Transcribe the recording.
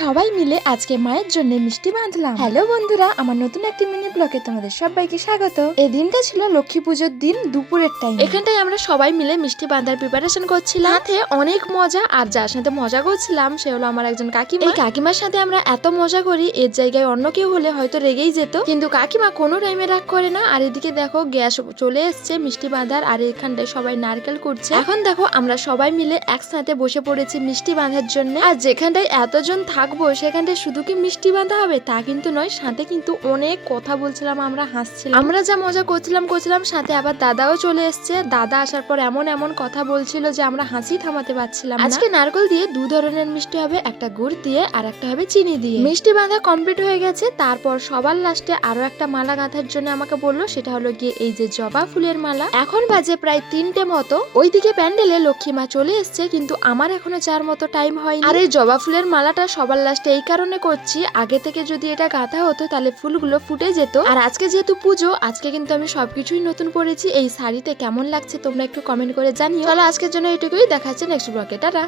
সবাই মিলে আজকে মায়ের জন্য মিষ্টি বাঁধলাম। হ্যালো বন্ধুরা, আমার নতুন একটি মিনি ব্লগে তোমাদের সবাইকে স্বাগত। এই দিনটা ছিল লক্ষ্মী পুজোর দিন, দুপুরের টাইম। এখানটায় আমরা সবাই মিলে মিষ্টি বাঁধার প্রিপারেশন করছিলাম, সাথে অনেক মজা। আর যার সাথে মজা করছিলাম সে হলো আমার একজন কাকিমা। এই কাকিমার সাথে আমরা এত মজা করি, এর জায়গায় অন্য কেউ হলে হয়তো রেগেই যেত, কিন্তু কাকিমা কোনো টাইমে রাগ করে না। আর এদিকে দেখো গ্যাস চলে এসছে মিষ্টি বাঁধার, আর এখানটায় সবাই নারকেল করছে। এখন দেখো আমরা সবাই মিলে একসাথে বসে পড়েছি মিষ্টি বাঁধার জন্য। আর যেখানটায় এতজন থাকবো সেখানটায় শুধু কি মিষ্টি বাঁধা হবে তা কিন্তু নয়, সাথে কিন্তু অনেক কথা বলছিলাম, আমরা হাসছিলাম, আমরা যা মজা করছিলাম। সাথে আবার দাদাও চলে এসছে। দাদা আসার পর এমন এমন কথা বলছিল যে আমরা হাসি থামাতে পারছিলাম না। আজকে নারকেল দিয়ে দু ধরনের মিষ্টি হবে, একটা গুড় দিয়ে আর একটা হবে চিনি দিয়ে। মিষ্টি বাঁধা কমপ্লিট হয়ে গেছে। তারপর সবার লাস্টে আরো একটা মালা গাঁথার জন্য আমাকে বললো, সেটা হলো গিয়ে এই যে জবা ফুলের মালা। এখন বাজে প্রায় 3টে মতো। ওইদিকে প্যান্ডেলে লক্ষ্মী মা চলে এসছে, কিন্তু আমার এখনো যাওয়ার মতো টাইম হয়নি। আর এই জবা ফুলের মালাটা সবার লাস্টে এই কারণে করছি, আগে থেকে যদি এটা গাঁথা হতো তাহলে ফুলগুলো ফুটে যেত। আর আজকে যেহেতু পুজো, আজকে কিন্তু আমি সবকিছুই নতুন পরেছি। এই শাড়িতে কেমন লাগছে তোমরা একটু কমেন্ট করে জানিও। চলো আজকের জন্য এটুকুই, দেখা হচ্ছে নেক্সট ব্লগে, টাটা।